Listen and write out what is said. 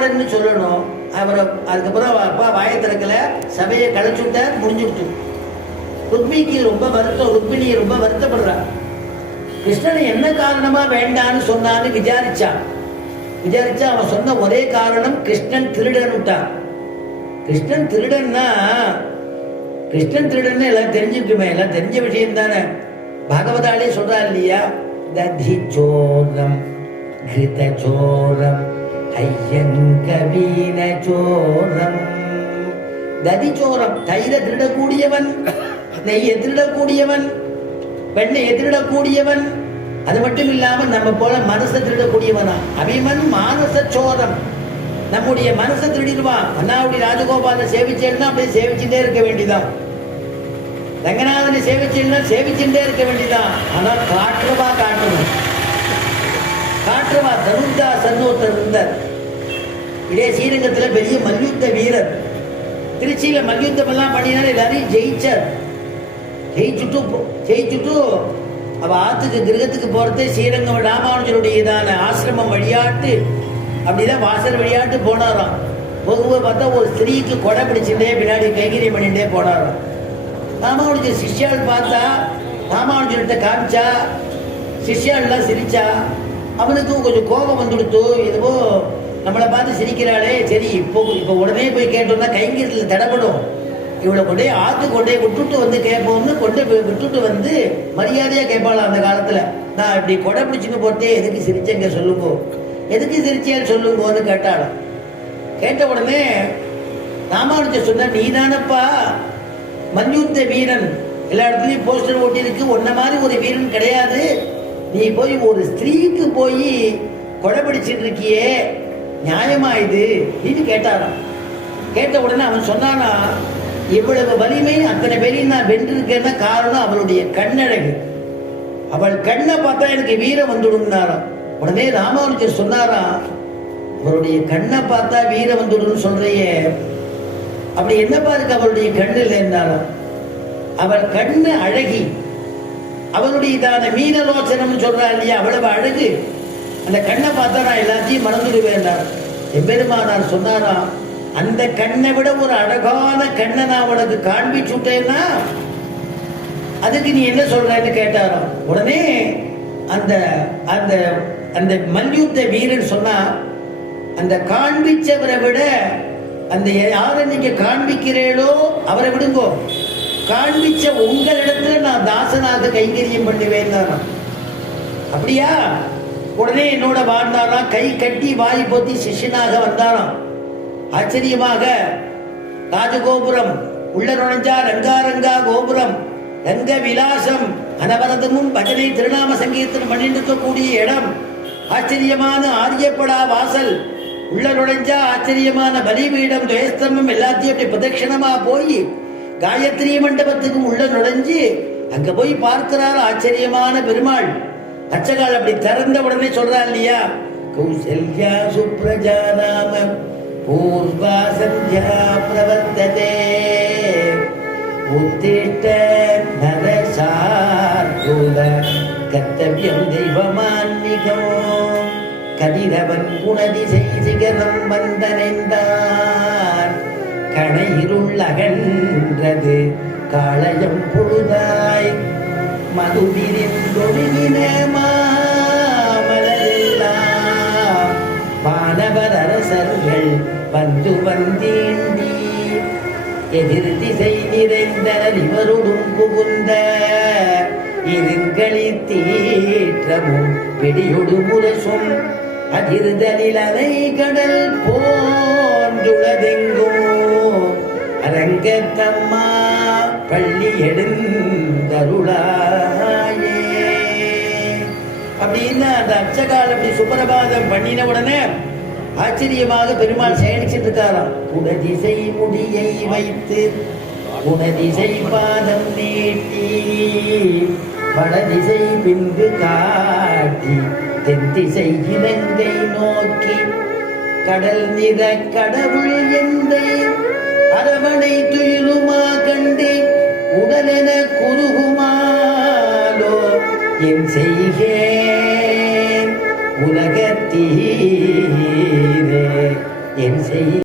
சொல்லணும். அவரை அதுக்கப்புறம் அப்பா வாயை திறக்கல, சபையை களைச்சுட்டார், முடிஞ்சுட்டு. ருக்மிக்கு ரொம்ப வருத்தம், ருக்மிணி ரொம்ப வருத்தப்படுறா. கிருஷ்ணனை என்ன காரணமா வேண்டான்னு சொன்னான்னு விசாரிச்சா. அவன் சொன்ன ஒரே காரணம் கிருஷ்ணன் திருடன்ட்டான். கிருஷ்ணன் திருடன்னா எல்லாம் தெரிஞ்சுக்குமே, எல்லாம் தெரிஞ்ச விஷயம் தானே. பாகவதாலே சொல்றா இல்லையா, ததி சோரம் கிருத சோரம் ஐயங்கவீன சோரம். ததி சோரம், தயிர திருடக்கூடியவன், நெய்யை திருடக்கூடியவன், வெண்ணெயை திருடக்கூடியவன். அது மட்டும் இல்லாம நம்ம போல மனசை திருடக்கூடியவனா. அபிமன் மானச சோரம், நம்முடைய மனசை திருடிடுவான். அண்ணாவுடைய ராஜகோபால சேவிச்சேன்னா அப்படியே சேவிச்சுட்டே இருக்க வேண்டியதான். ரங்கநாதனை சேவிச்சேன்னா சேவிச்சுட்டே இருக்க வேண்டியதான். ஆனா காட்டணும். தனுர்தாசன் ஒருத்தர் இருந்தார். இதே ஸ்ரீரங்கத்துல பெரிய மல்யுத்த வீரர். திருச்சியில மல்யுத்தம் எல்லாம் பண்ணினாலும் எல்லாரையும் ஜெயிச்சுட்டு அவ ஆத்துக்கு கிரகத்துக்கு போறதே ஸ்ரீரங்கம் ராமானுஜருடையதான ஆசிரமம் வழியாட்டு, அப்படிதான் வாசல் வழியாட்டு போனாராம். போகும்போது பார்த்தா ஒரு ஸ்திரீக்கு கொடை பிடிச்சுட்டே பின்னாடி கைகரியம் பண்ணிட்டே போனாராம். ராமானுஜர் சிஷ்யாள் பார்த்தா, ராமானுஜர்கிட்ட காமிச்சா, சிஷ்யாள்லாம் சிரிச்சா. அவனுக்கும் கொஞ்சம் கோபம் வந்துடுத்து. இதுவோ நம்மளை பார்த்து சிரிக்கிறாளே, சரி இப்போ உடனே போய் கேட்டோம்னா கைங்கரியத்தில் தடைப்படும், இவளை கொண்டே ஆத்து கொண்டே விட்டுட்டு வந்து கேட்போம்னு கொண்டு விட்டுட்டு வந்து மரியாதையா கேட்பாளாம். அந்த காலத்துல நான் இப்படி கொடை பிடிச்சுன்னு போட்டே எதுக்கு சிரிச்சேங்க சொல்லுங்கோ, எதுக்கு சிரிச்சேன்னு சொல்லுங்கோன்னு கேட்டாலும். கேட்ட உடனே ராமானுஜர் சொன்ன, நீ தானப்பா மல்யுத்த வீரன், எல்லா இடத்துலயும் போஸ்டர் ஓட்டி இருக்கு, உன்ன மாதிரி ஒரு வீரன் கிடையாது, நீ போய் ஒரு ஸ்திரீக்கு போய் கொடை பிடிச்சிட்டு இருக்கியே, நியாயமா இது நீ கேட்டாராம். கேட்ட உடனே அவன் சொன்னானா, இவ்வளவு வலிமை அத்தனை பேரையும் நான் வென்றிருக்கேன்னா காரணம் அவளுடைய கண்ணழகு, அவள் கண்ணை பார்த்தா எனக்கு வீரம் வந்துடும்னாராம். உடனே ராமானுஜர் சொன்னாராம், அவருடைய கண்ணை பார்த்தா வீரம் வந்துடும் சொல்றையே, அப்படி என்னப்பா இருக்கு அவளுடைய கண்ணு இல்லைன்னாலும், அவள் கண்ணு அழகி, அவளுடையதான மீனலோச்சனம் சொல்றா இல்லையா, அவ்வளவு அழகு. அந்த கண்ணை பார்த்தா நான் எல்லாத்தையும் மறந்துடுவேன். எம்பெருமானார் சொன்னாராம், அந்த கண்ணை விட ஒரு அழகான கண்ணை நான் உனக்கு காண்பிச்சுட்டேன்னா அதுக்கு நீ என்ன சொல்றன்னு கேட்டாராம். உடனே அந்த அந்த அந்த மல்யுத்த வீரன் சொன்னா, அந்த காண்பிச்சவரை விட அந்த யாரை நீங்க காண்பிக்கிறீர்களோ அவரை விடுங்கோ, காண்பிச்ச உங்களிடத்துல நான் தாசனாக கைங்கரியம் பண்ணுவேன். அப்படியா? உடனே என்னோட வாழ்ந்தாராம், கை கட்டி வாய் போத்தி சிஷ்யனாக வந்தாராம். ஆச்சரியமாக ராஜகோபுரம் உள்ள நுழைஞ்சா, ரங்காரங்கா கோபுரம், ரங்க விலாசம், அனவரதமும் பஜனை திருநாம சங்கீர்த்தனம் பண்ணிட்டு இருக்கக்கூடிய இடம், ஆச்சரியமான ஆரியப்படா வாசல், உள்ள நுழைஞ்சா ஆச்சரியமான பலிபீடம், துவயஸ்தம்பம் எல்லாத்தையும் அப்படி பிரதட்சணமா போய் காயத்ரி மண்டபத்துக்கும் உள்ள நுழைஞ்சு அங்க போய் பார்க்கிறார் ஆச்சரியமான பெருமாள். அச்சகால் அப்படி திறந்த உடனே சொல்றா இல்லையா, கௌசல்யா சுப்ரஜா நாம பூர்வா சந்தியா பிரவர்த்ததே உத்திஷ்ட நரசார்தூல கர்த்தவ்யம் தெய்வமான்மிகம் கதிரவன் குணதிசை சிகரம் வந்தனைந்தான் கணையிருள் அகன்றது காளையம் பொழுதாய் மதுவிரிந்தொழுகின மாமலரெல்லாம் வானவர் அரசர்கள் வந்து வந்தீண்டி எதிர் திசை நிறைந்தனர் இவருடும் புகுந்த இருங்களி தீற்றமும் பிடியொடு முரசும் அதிர்தலில் அலை கடல் போன்றுளதெங்கோ அரங்கத்தம்மா பள்ளி எடுந்தருளாயே. அப்படின்னா அந்த அச்சகால் அப்படி சுப்பிரபாதம் பண்ணின உடனே ஆச்சரியமாக பெருமாள் செயலிச்சிட்டு இருக்காராம். குணதிசை முடியை வைத்து குணதிசை பாதம் நீட்டி வடதிசை பின்பு காட்டி தென்திசை இலங்கை நோக்கி கடல் நிற கடவுள் எந்தை அரவணை துயிலுமா கண்டு உடலென குறுகுமாலோ என் செய்கேன் உலகத்தீரே என் செய்